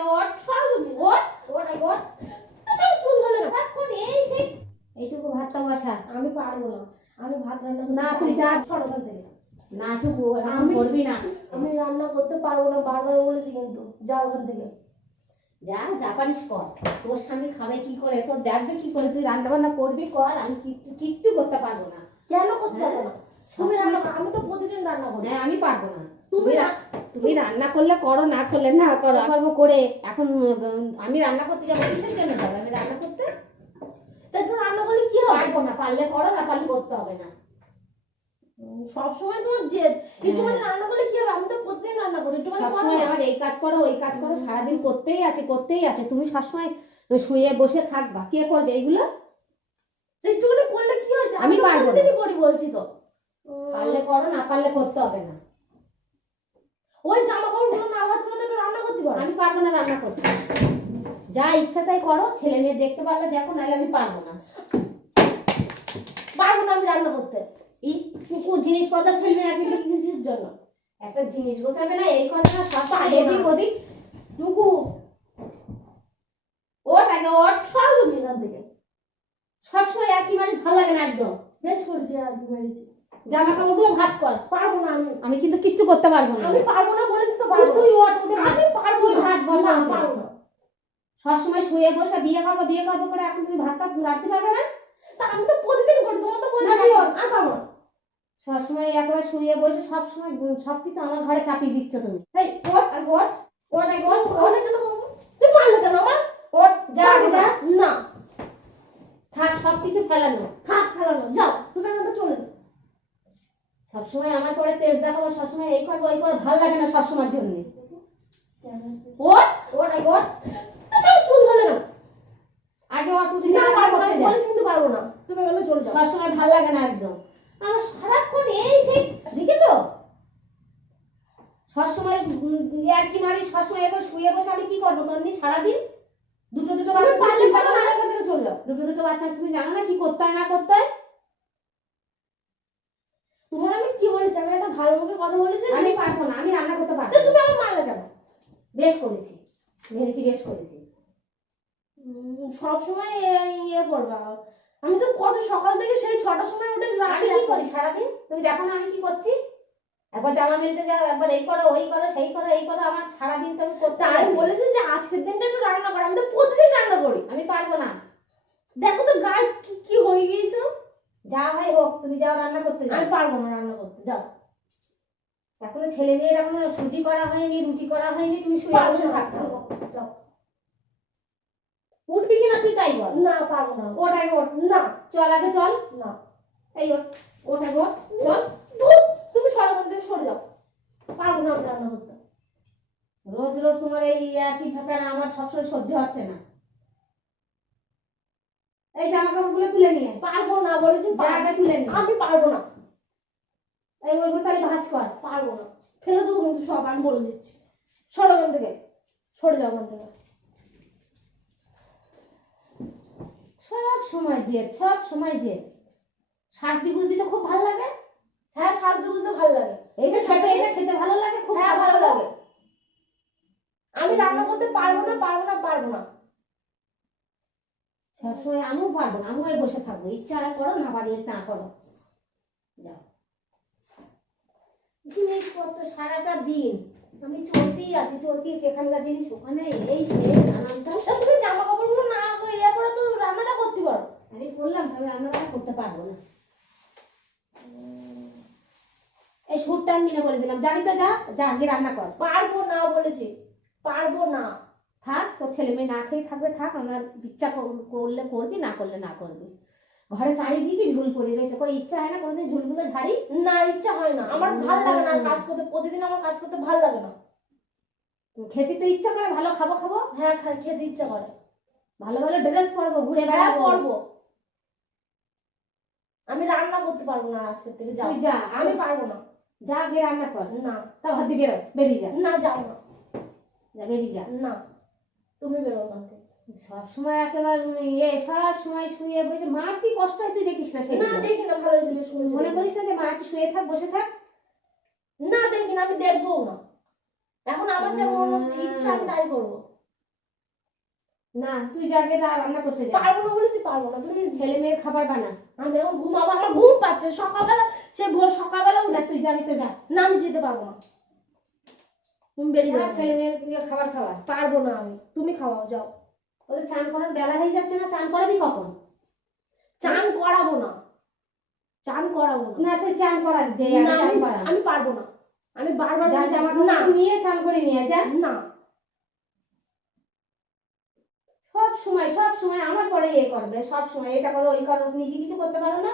আগে ওঠ সরো তুমি ওঠ ওঠ আগে ওঠ তোমার চুল ধরে না এখন এই সেই। এইটুকু ভাতটা বসা আমি পারব না। আমি ভাত রান্না করতে না, তুই যা। সরো ওখান থেকে। না টুকু আমি- করবি না। আমি রান্না করতে পারব না বারবার বলেছি কিন্তু যাও ওখান থেকে। যা যা পারিস কর। তোর স্বামী খাবে কি করে? তোর দেখবে কি করে? তুই রান্না বান্না করবি কর আমি কিচ্ছু কিচ্ছু করতে পারব না। কেন করতে। পারব না? তুমি রান্না আমি তো প্রতিদিন রান্না করি। না আমি পারব না। তুমি তুমি রান্না করলে করো না করলে না করো। করব করে। এখন আমি রান্না করতে যাব কিসের জন্য যাব আমি রান্না করতে? তাই রান্না করলে কি হবে? পারব না পারলে করো না পারলে করতে হবে না। সব সময় তোমার জেদ একটুখানি রান্না করলে কি হবে? আমি তো প্রতিদিন রান্না করি সবসময় আমার এই কাজ করো ওই কাজ করো সারাদিন করতেই আছে করতেই আছে। তুমি সবসময় শুয়ে বসে থাকবা কে করবে এইগুলো? একটুখানি করলে কি হয়েছে? আমি পারব না। প্রতিদিনই করি বলছি তো উম, পারলে করো না পারলে করতে হবে না। ওই জামা কাপড়গুলো না আওয়াজ করে তো রান্না করতে পারো? আমি পারব না রান্না করতে। যা ইচ্ছা তাই করো ছেলে মেয়ে দেখতে পারলে দেখো নাহলে আমি পারব না। পারব না আমি রান্না করতে। এই টুকু জিনিসপত্র ফেলবে না কিন্তু কিসের জন্য? একটা জিনিস গোছাবে না এই না সব না। এদিক ওদিক। টুকু। ওট আগে ওট সরো তুমি এখান থেকে। সবসময় একই মানুষ ভালো লাগে না একদম। বেশ করেছি আর কি মেরেছি। জামা কাপড়গুলো ভাঁজ কর। পারব না আমি। আমি কিন্তু কিচ্ছু করতে পারব না। আমি পারব না বলেছি তো পারব তুই ওট উঠে আমি পারব না। ভাত বসা উঠে। পারব না। সবসময় শুয়ে বসে বিয়ে করব বিয়ে করব করে এখন তুমি ভাতটা রাখতে পারবে না? তা আমি তো প্রতিদিন করি তোমার তো না, প্রতিদিন আর পারব না। সবসময় একবার শুয়ে বসে সবসময় সবকিছু আমার ঘরে চাপিয়ে দিচ্ছ তুমি। এই ওট আর ওট ওট আগে ওট ওট করব? তুই পারলে কেন আমার? ওট যা যা। না। থাক সবকিছু ফেলানো যাও তুমি এখান থেকে চলে যাও। সবসময় আমার পরে তেজ দেখাবো সবসময় এই করব ওই করব ভালো লাগে না সবসময়ের জন্য। ওট ওট আগে ওট তুমি চুল ধরে না আগে ওট উঠে না পারব না করতে আমি যা। বলেছি কিন্তু পারব না। তুমি এখানে চলে যাও সবসময় ভালো লাগে না একদম। আমার সারাক্ষণ এই সেই দেখেছ? সবসময় আর কি মারি সবসময় একবার শুয়ে বসে আমি কি করব সারাদিন? দুটো দুটো বাচ্চা দুটো দুটো বাচ্চা তুমি জানো না কি করতে হয় না করতে হয়? তোমার আমি কি বলেছি? আমি একটা ভালো মুখে কথা বলেছি আমি পারব না আমি রান্না করতে পারব তুমি আমার মারলে কেন? বেশ করেছি মেরেছি বেশ করেছি। সব সময় ইয়ে করবা। আমি তো কত সকাল থেকে সেই ছটার সময় উঠে আমি কি করি? সারাদিন তুমি দেখো না আমি কি করছি? একবার জামা মেলতে যাও একবার এই করো ওই করো সেই করো এই করো আমার সারাদিন তো আমি করতে আছি। বলেছি যে আজকের দিনটা একটু রান্না করো আমি তো প্রতিদিন রান্না করি। আমি পারব না। দেখো তো গায়ে কি কি হয়ে গিয়েছে। যা হয় হোক তুমি যাও রান্না করতে যাও। আমি পারব না রান্না করতে যাও। এখনও ছেলে মেয়ের এখনও সুজি করা হয়নি রুটি করা হয়নি তুমি শুয়ে বসে থাকতে। যাও। উঠবি কিনা তুই তাই বল? না পারব না। ওঠ আগে ওঠ। না। চল আগে চল। না। এই ওঠ ওঠ আগে ওঠ। চল। তুমি সরকার থেকে সরে যাও। পারব না আমি রান্না করতে। রোজ রোজ তোমার এই একই ব্যাপার আমার সবসময় সহ্য হচ্ছে না। কাপড়গুলো তুলে নিয়ে। পারব না বলেছি পারব। তুলে নিয়ে। আমি পারব না। এই ওইগুলো তাহলে ভাজ কর পারব না। ফেলে দেবো কিন্তু সব আমি বলে দিচ্ছি। সরো ওখান থেকে। সরে যাও ওখান থেকে। সব সময় জেদ সব সময় জেদ। শাস্তি গুজদি তো খুব ভালো লাগে। হ্যাঁ সাজতে বুঝতে ভালো লাগে। এইটা খেতে এটা খেতে ভালো লাগে খুব হ্যাঁ ভালো লাগে। আমি রান্না করতে পারব না পারব না পারব না। সবসময় আমিও পারব না, আমিও বসে থাকব। ইচ্ছা হয় করো, না পারলে না করো। যাও। জিনিসপত্র সারাটা দিন। আমি চলতেই আছি, চলতেই সেখানকার জিনিস, ওখানে এই সে তা তুমি জামা কাপড়গুলো না ইয়ে করে তো রান্নাটা করতে পারো। আমি করলাম তবে রান্না বান্না করতে পারব না। এই সুরটা আমি বলে দিলাম। জানি তো যা যা গিয়ে রান্না কর। পারব না বলেছি। পারব না। থাক তোর ছেলে মেয়ে না খেয়ে থাকবে থাক আমার ইচ্ছা করলে করবি না করলে না করবি। ঘরে চারিদিকে ঝুল পড়ে রয়েছে। কোনো ইচ্ছা হয় না কোনোদিন ঝুলগুলো ঝাড়ি? না ইচ্ছা হয় না। আমার ভালো লাগে না কাজ করতে। প্রতিদিন আমার কাজ করতে ভালো লাগে না। খেতে তো ইচ্ছা করে ভালো খাব খাব? হ্যাঁ খেতে ইচ্ছা করে। ভালো ভালো ড্রেস পরবো ঘুরে হ্যাঁ বেড়াবো। করব আমি রান্না করতে পারব না আজকের থেকে যাও। তুই যা আমি পারব না। যা গিয়ে রান্না কর। না। তা ভাত দিয়ে বেরো বেরিয়ে যা। না যাও না। যা বেরিয়ে যা। না। তুমি বেরো ওখান সবসময় একেবারে ইয়ে সব সময় শুয়ে বসে মার কি কষ্ট হয় তুই দেখিস না না দেখি না ভালো শুনেছি মনে করিস না যে মা একটু শুয়ে থাক বসে থাক? না না আমি দেখব না। এখন আমার যা মন ইচ্ছা আমি তাই করব। না তুই যাকে রান্না করতে যা। পারব না বলেছি পারব না। তুমি ছেলে মেয়ের খাবার বানা। আমি এখন ঘুমাবো আমার ঘুম পাচ্ছে। সকালবেলা সে ভোর সকালবেলা উঠে না তুই যাবি তো যা। না আমি যেতে পারব না। তুমি বেরিয়ে যাও ছেলে মেয়ের খাবার খাওয়া পারব না আমি। তুমি খাওয়াও যাও। ওদের চান করার বেলা হয়ে যাচ্ছে না চান করাবি কখন? চান করাবো না। চান করাবো না। না তুই চান করা যে চান আমি করা আমি পারব না। আমি বারবার যা জামা না। নিয়ে চান করে নিয়ে যা। না। সব সময় সব সময় আমার পরে এ করবে সব সময় এটা করো ওই করো নিজে কিছু করতে পারো না।